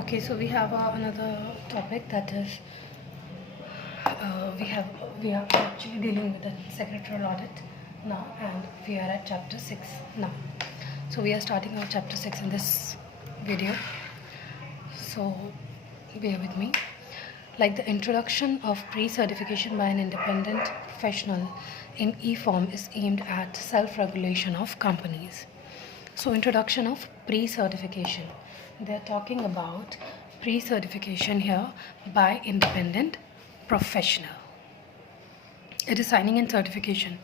Okay, so we have another topic that is we are actually dealing with the secretarial audit now, and we are at chapter 6 now. So we are starting our chapter 6 in this video. So bear with me. Like the introduction of pre-certification by an independent professional in e-form is aimed at self-regulation of companies. So introduction of pre-certification. They're talking about pre-certification here by independent professional. It is signing and certification.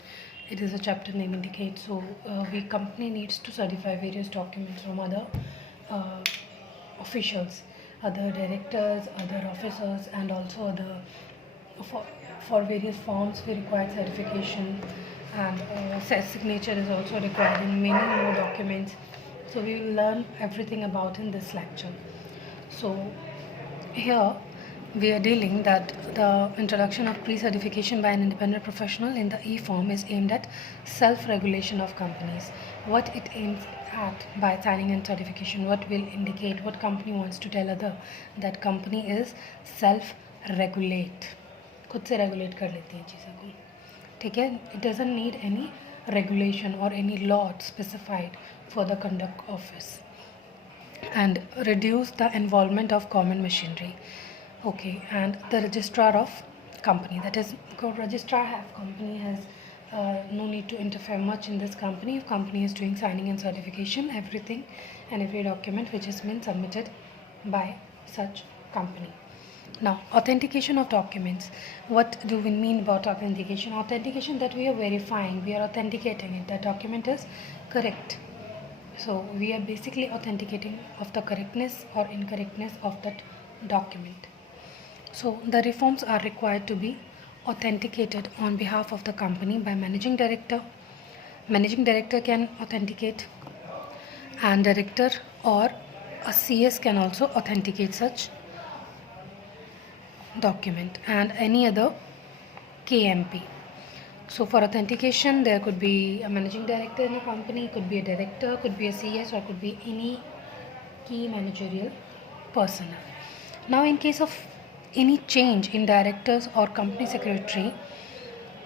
It is a chapter name indicates. So we company needs to certify various documents from other uh, officials, other directors, other officers, and also other for various forms we require certification, and signature is also required in many more documents. So we will learn everything about in this lecture. So here we are dealing that the introduction of pre-certification by an independent professional in the e-form is aimed at self-regulation of companies. What it aims at by signing and certification, what will indicate, what company wants to tell other that company is self-regulate, खुद से regulate कर लेती है चीज़ों को, ठीक है. It doesn't need any regulation or any law specified for the conduct of office, and reduce the involvement of common machinery. Okay, and the registrar of company, that is registrar have company has no need to interfere much in this company if company is doing signing and certification everything and every document which has been submitted by such company. Now authentication of documents. What do we mean about authentication? Authentication, that we are verifying, we are authenticating it, that document is correct. So we are basically authenticating of the correctness or incorrectness of that document. So the reforms are required to be authenticated on behalf of the company by managing director. Managing director can authenticate, and director or a CS can also authenticate such document, and any other KMP. So for authentication, there could be a managing director in a company, could be a director, could be a CS, or could be any key managerial personnel. Now in case of any change in directors or company secretary,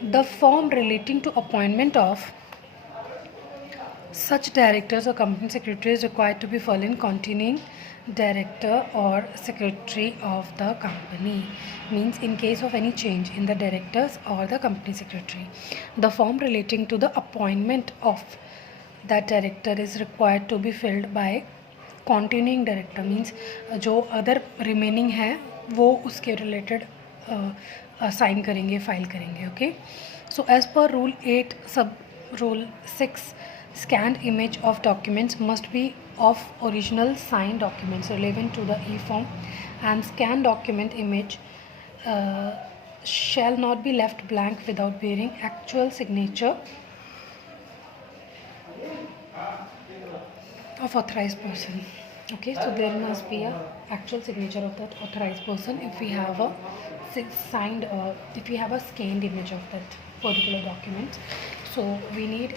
the form relating to appointment of such directors or company secretary is required to be filed in continuing director or secretary of the company. Means in case of any change in the directors or the company secretary, the form relating to the appointment of that director is required to be filled by continuing director. Means जो other remaining है वो उसके related sign करेंगे, file करेंगे. Okay, so as per rule 8 sub rule 6, scanned image of documents must be of original signed documents relevant to the e-form, and scanned document image shall not be left blank without bearing actual signature of authorized person. Okay, so there must be a actual signature of that authorized person if we have a signed if we have a scanned image of that particular document. So we need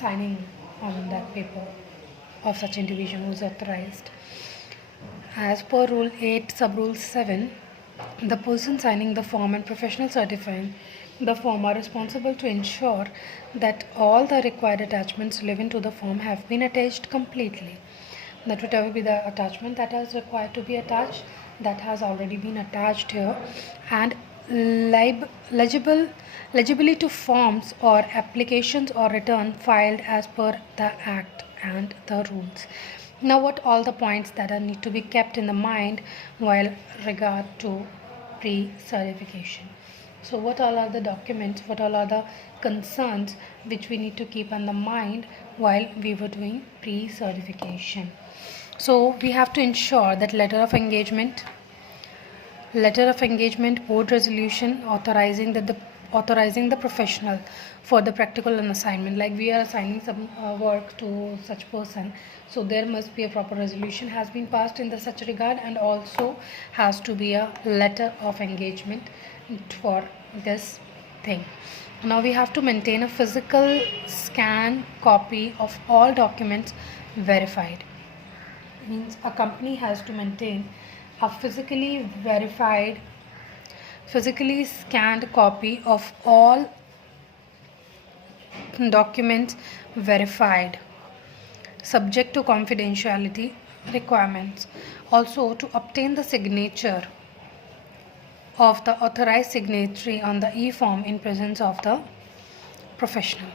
signing on that paper of such individual who is authorized. As per rule 8 sub rule 7, the person signing the form and professional certifying the form are responsible to ensure that all the required attachments relevant to the form have been attached completely. That whatever be the attachment that is required to be attached, that has already been attached here, and legibility to forms or applications or return filed as per the act and the rules. Now what all the points that are need to be kept in the mind while regard to pre-certification. So what all are the documents, what all are the concerns which we need to keep in the mind while we were doing pre-certification. So we have to ensure that letter of engagement, board resolution authorizing the professional for the practical and assignment. Like we are assigning some work to such person, so there must be a proper resolution has been passed in the such regard, and also has to be a letter of engagement for this thing. Now we have to maintain a physical scan copy of all documents verified. means a company has to maintain a physically scanned copy of all documents verified, subject to confidentiality requirements. Also, to obtain the signature of the authorized signatory on the e-form in presence of the professional.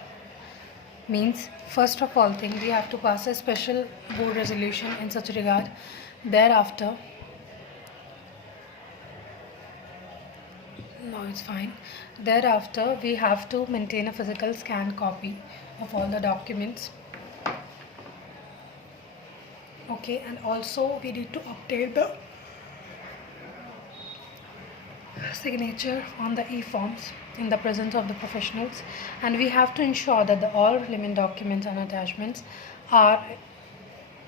Means, first of all thing, we have to pass a special board resolution in such regard. Thereafter, no, it's fine. Thereafter, we have to maintain a physical scanned copy of all the documents. Okay, and also we need to obtain the signature on the e-forms in the presence of the professionals, and we have to ensure that all relevant documents and attachments are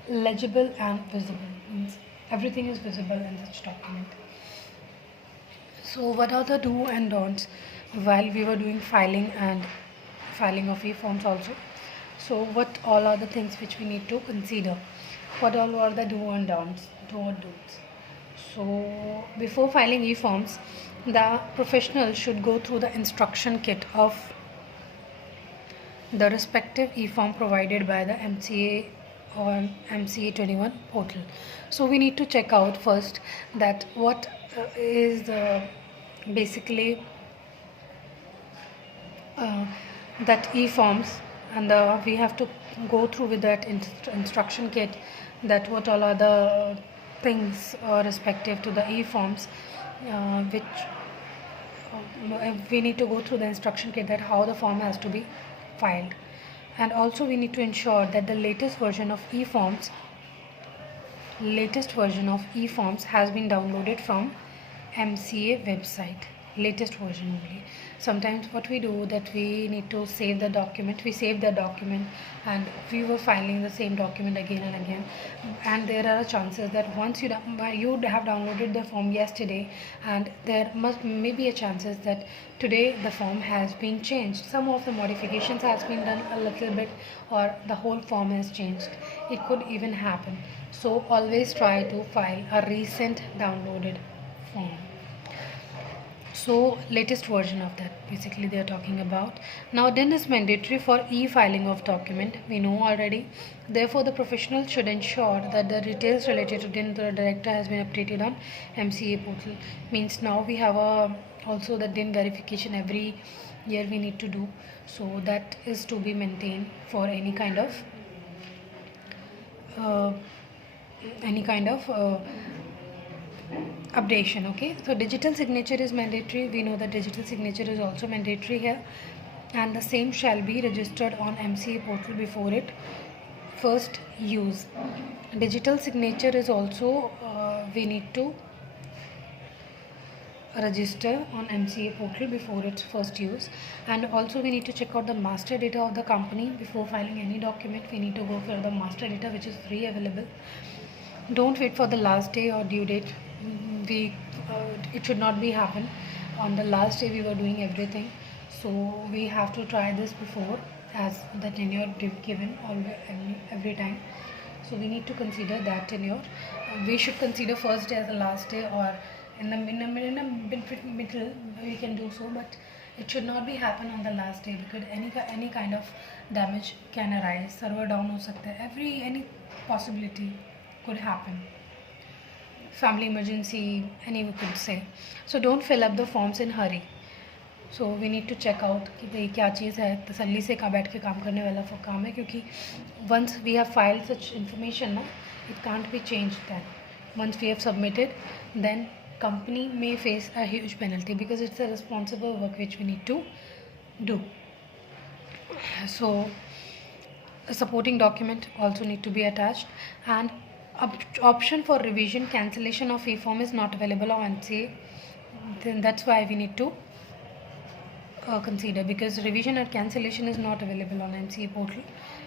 legible and visible. Means everything is visible in such document. So what are the do and don'ts while we were doing filing of e-forms also? So what all are the things which we need to consider? What all are the do and don'ts? So before filing e-forms, the professional should go through the instruction kit of the respective e-form provided by the MCA or MCA 21 portal. So we need to check out first that what is basically that e-forms, and we have to go through with that instruction kit, that what all are the things respective to the e-forms, which we need to go through the instruction kit, that how the form has to be filed. And also we need to ensure that the latest version of e-forms has been downloaded from MCA website. Latest version only. Sometimes what we do, that we need to save the document. We save the document and we were filing the same document again and again. And there are chances that once you have downloaded the form yesterday, and there maybe a chances that today the form has been changed. Some of the modifications has been done a little bit, or the whole form has changed. It could even happen. So always try to file a recent downloaded form. So latest version of that basically they are talking about. Now DIN is mandatory for e-filing of document, we know already. Therefore the professional should ensure that the details related to DIN the director has been updated on MCA portal. Means now we have also the DIN verification every year we need to do. So that is to be maintained for any kind of updation. Okay, so digital signature is mandatory. We know that digital signature is also mandatory here, and the same shall be registered on MCA portal before it first use. Digital signature is also we need to register on MCA portal before its first use. And also we need to check out the master data of the company before filing any document. We need to go for the master data, which is free available. Don't wait for the last day or due date. It should not be happen on the last day we were doing everything. So we have to try this before, as the tenure given every time. So we need to consider that tenure. We should consider first day as the last day, or in the middle we can do so, but it should not be happen on the last day, because any kind of damage can arise. Server down ho sakta hai, any possibility could happen. Family emergency, any we could say. So don't fill up the forms in hurry. So we need to check out कि भाई क्या चीज़ है, तसल्ली से कहाँ बैठ के काम करने वाला काम है, क्योंकि once we have filed such information, it can't be changed then. Once we have submitted, then company may face a huge penalty, because it's a responsible work which we need to do. So a supporting document also need to be attached, and option for revision cancellation of e-form is not available on MCA. Then that's why we need to consider, because revision or cancellation is not available on MCA portal.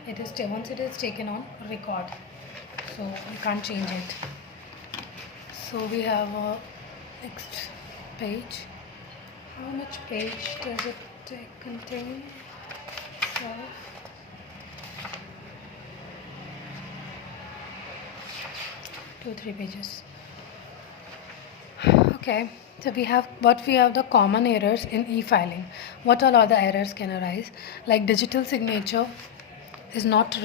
It is once it is taken on record, so we can't change it. So we have next page. How much page does it contain? So 2-3 pages. Okay, so we have the common errors in e-filing. What all other errors can arise? Like digital signature is not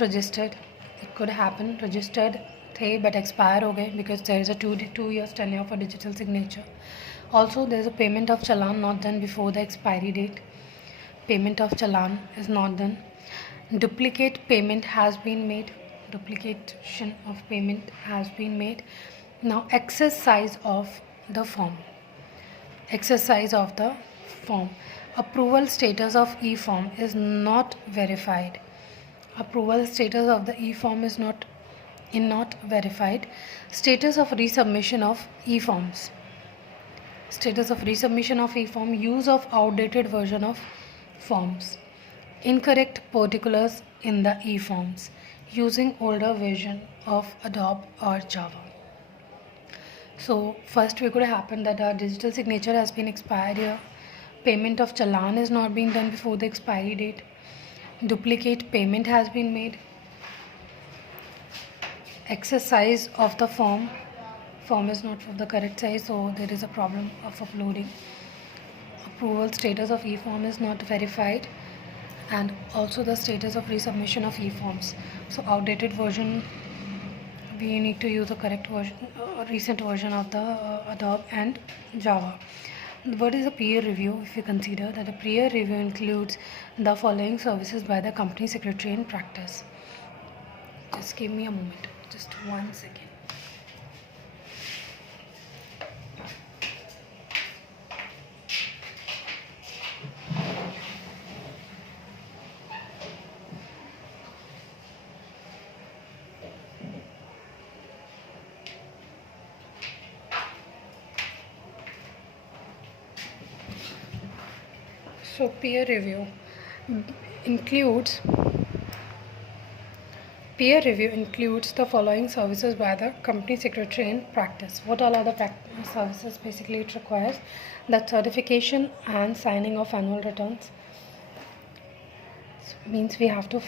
registered. It could happen. Registered थे but expire हो गए because there is a 2 years tenure for digital signature. Also, there is a payment of challan not done before the expiry date. Payment of challan is not done. Duplicate payment has been made. Duplication of payment has been made. Now, excess size of the form. Excess size of the form. Approval status of e-form is not verified. Approval status of the e-form is not verified. Status of resubmission of e-forms. Status of resubmission of e-form. Use of outdated version of forms. Incorrect particulars in the e-forms. Using older version of Adobe or Java. So first we could happen that our digital signature has been expired here. Payment of challan is not being done before the expiry date. Duplicate payment has been made. Excess size of the form is not of the correct size, so there is a problem of uploading. Approval status of e-form is not verified, and also the status of resubmission of e-forms. So outdated version, we need to use a correct version, recent version of the Adobe and Java. What is a peer review? If you consider that a peer review includes the following services by the company secretary in practice. Just give me a moment, just 1 second. So peer review includes the following services by the company secretary in practice. What all are the services? Basically, it requires the certification and signing of annual returns. Means we have to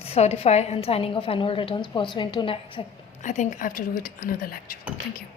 certify and signing of annual returns pursuant to I think I have to do it another lecture. Thank you.